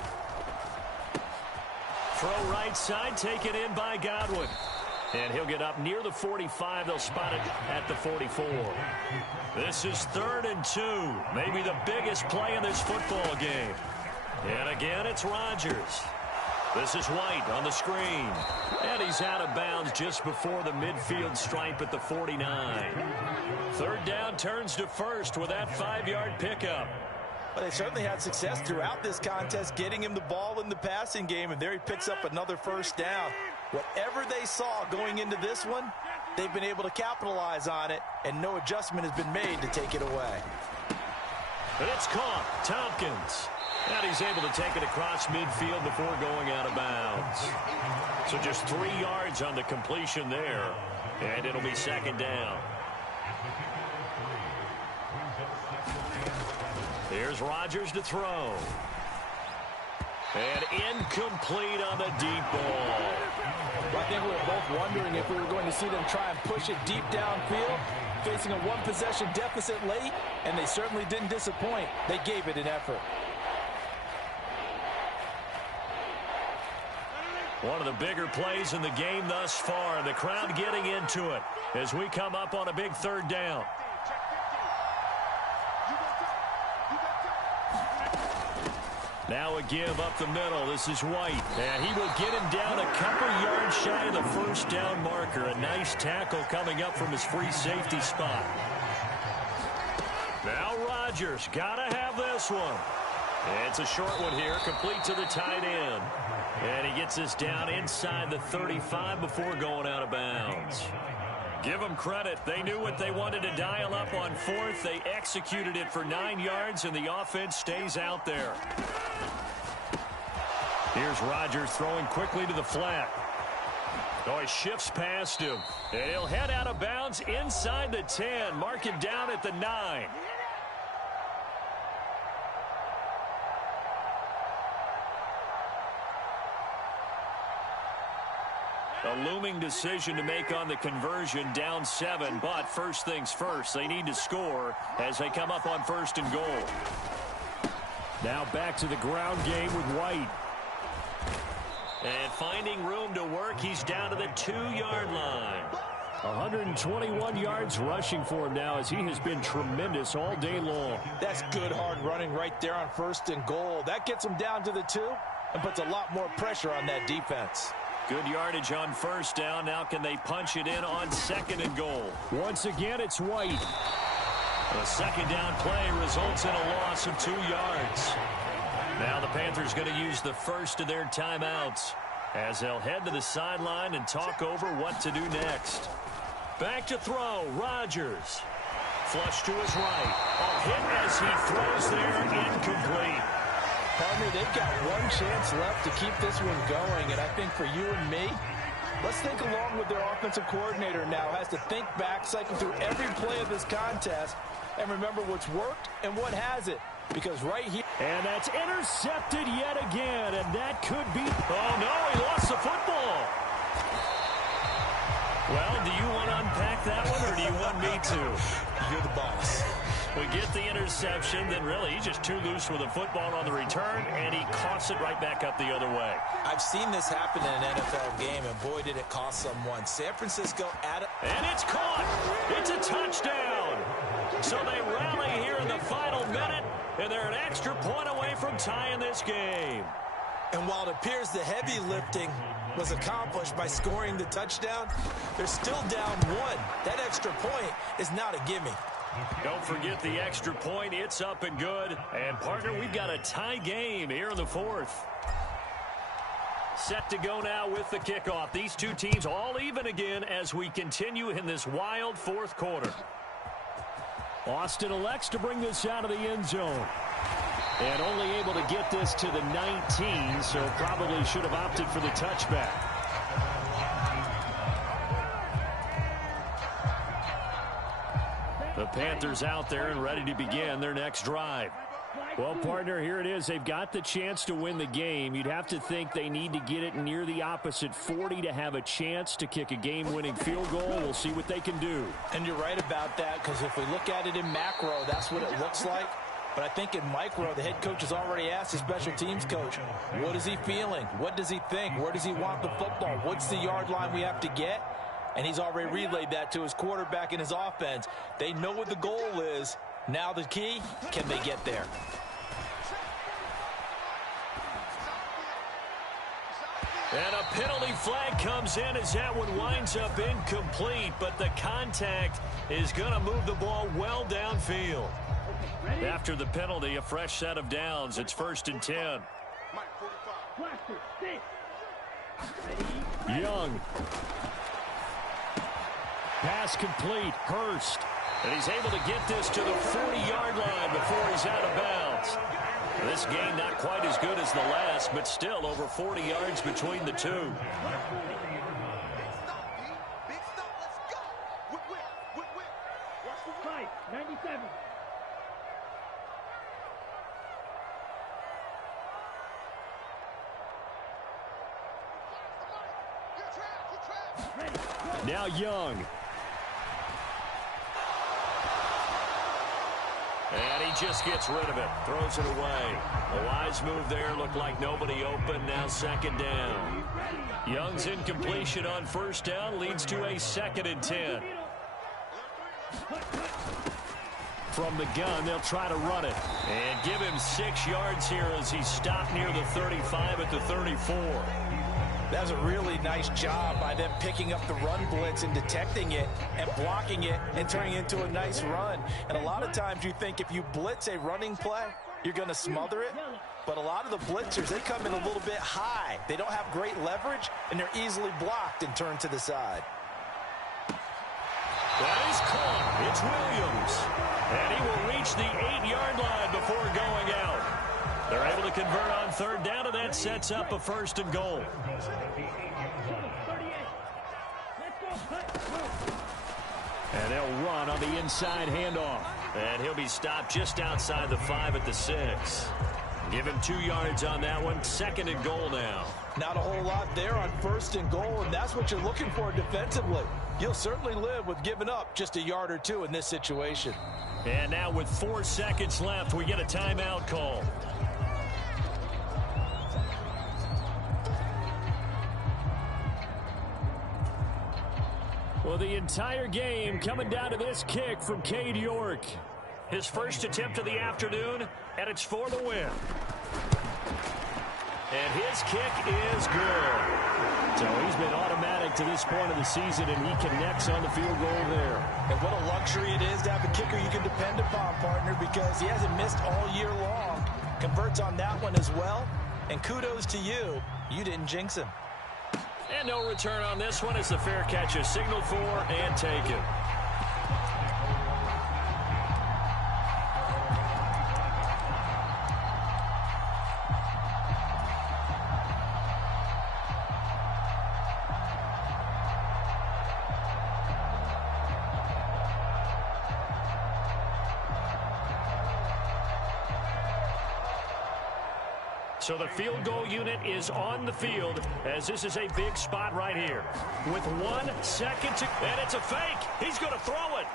Throw right side, taken in by Godwin. And he'll get up near the 45. They'll spot it at the 44. This is 3rd and 2. Maybe the biggest play in this football game. And again, it's Rodgers. This is White on the screen. And he's out of bounds just before the midfield stripe at the 49. 3rd down turns to 1st with that 5-yard pickup. Well, they certainly had success throughout this contest, getting him the ball in the passing game, and there he picks up another first down. Whatever they saw going into this one, they've been able to capitalize on it, and no adjustment has been made to take it away. And it's caught. Tompkins. And he's able to take it across midfield before going out of bounds. So just 3 yards on the completion there, and it'll be 2nd down. Here's Rodgers to throw. And incomplete on the deep ball. I think we were both wondering if we were going to see them try and push it deep downfield, facing a one-possession deficit late, and they certainly didn't disappoint. They gave it an effort. One of the bigger plays in the game thus far. The crowd getting into it as we come up on a big 3rd down. Now a give up the middle. This is White. And he will get him down a couple yards shy of the first down marker. A nice tackle coming up from his free safety spot. Now Rodgers. Gotta have this one. It's a short one here. Complete to the tight end. And he gets this down inside the 35 before going out of bounds. Give them credit. They knew what they wanted to dial up on 4th. They executed it for 9 yards, and the offense stays out there. Here's Rodgers throwing quickly to the flat. Oh, he shifts past him. And he'll head out of bounds inside the 10. Mark him down at the 9. A looming decision to make on the conversion, down 7, but first things first, they need to score as they come up on 1st and goal. Now back to the ground game with White. And finding room to work, he's down to the 2-yard line. 121 yards rushing for him now as he has been tremendous all day long. That's good hard running right there on 1st and goal. That gets him down to the 2 and puts a lot more pressure on that defense. Good yardage on 1st down. Now can they punch it in on 2nd and goal? Once again, it's White. The 2nd down play results in a loss of 2 yards. Now the Panthers going to use the first of their timeouts as they'll head to the sideline and talk over what to do next. Back to throw, Rodgers. Flush to his right. A hit as he throws there, incomplete. Partner, they've got one chance left to keep this one going, and I think for you and me, let's think along with their offensive coordinator now. Has to think back, cycle through every play of this contest, and remember what's worked and what hasn't. Because right here... And that's intercepted yet again, and that could be... Oh, no, he lost the football. Well, do you want to unpack that one, or do you want me to? You're the boss. We get the interception, then really he's just too loose with the football on the return, and he coughs it right back up the other way. I've seen this happen in an NFL game, and boy, did it cost someone. San Francisco at it. And it's caught. It's a touchdown. So they rally here in the final minute, and they're an extra point away from tying this game. And while it appears the heavy lifting was accomplished by scoring the touchdown, they're still down one. That extra point is not a gimme. Don't forget the extra point. It's up and good. And, partner, we've got a tie game here in the fourth. Set to go now with the kickoff. These two teams all even again as we continue in this wild fourth quarter. Austin elects to bring this out of the end zone. And only able to get this to the 19, so probably should have opted for the touchback. The Panthers out there and ready to begin their next drive. Well, partner, here it is. They've got the chance to win the game. You'd have to think they need to get it near the opposite 40 to have a chance to kick a game-winning field goal. We'll see what they can do. And you're right about that, because if we look at it in macro, that's what it looks like. But I think in micro, the head coach has already asked the special teams coach, what is he feeling? What does he think? Where does he want the football? What's the yard line we have to get? And he's already relayed that to his quarterback and his offense. They know what the goal is. Now the key, can they get there? And a penalty flag comes in as that one winds up incomplete, but the contact is going to move the ball well downfield. After the penalty, a fresh set of downs. It's 1st and 10. Young. Pass complete. Hurst. And he's able to get this to the 40-yard line before he's out of bounds. This game not quite as good as the last, but still over 40 yards between the two. Big stop, let's go. Whip. 97. Now Young. And he just gets rid of it. Throws it away. A wise move there. Looked like nobody open. Now 2nd down. Young's incompletion on 1st down leads to a 2nd and 10. From the gun, they'll try to run it. And give him 6 yards here as he stopped near the 35 at the 34. That was a really nice job by them picking up the run blitz and detecting it and blocking it and turning it into a nice run. And a lot of times you think if you blitz a running play, you're going to smother it. But a lot of the blitzers, they come in a little bit high. They don't have great leverage, and they're easily blocked and turned to the side. That is caught. It's Williams. And he will reach the 8-yard line before going out. They're able to convert on 3rd down, and that sets up a 1st and goal. And they'll run on the inside handoff. And he'll be stopped just outside the 5 at the 6. Give him 2 yards on that one. 2nd and goal now. Not a whole lot there on 1st and goal, and that's what you're looking for defensively. You'll certainly live with giving up just a yard or 2 in this situation. And now with 4 seconds left, we get a timeout call. Well, the entire game coming down to this kick from Cade York. His first attempt of the afternoon, and it's for the win. And his kick is good. So he's been automatic to this point of the season, and he connects on the field goal there. And what a luxury it is to have a kicker you can depend upon, partner, because he hasn't missed all year long. Converts on that one as well. And kudos to you. You didn't jinx him. And no return on this one as the fair catch is signaled for and taken. So the field goal unit is on the field as this is a big spot right here. With 1 second to... And it's a fake. He's going to throw it.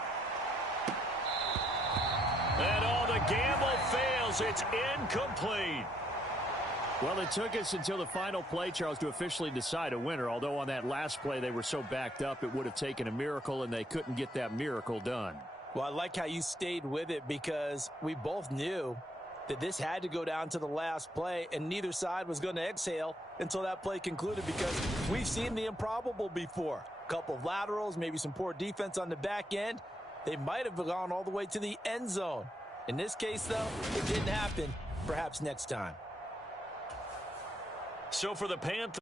And the gamble fails. It's incomplete. Well, it took us until the final play, Charles, to officially decide a winner. Although on that last play they were so backed up, it would have taken a miracle, and they couldn't get that miracle done. Well, I like how you stayed with it because we both knew that this had to go down to the last play, and neither side was going to exhale until that play concluded because we've seen the improbable before. A couple of laterals, maybe some poor defense on the back end. They might have gone all the way to the end zone. In this case, though, it didn't happen. Perhaps next time. So for the Panthers,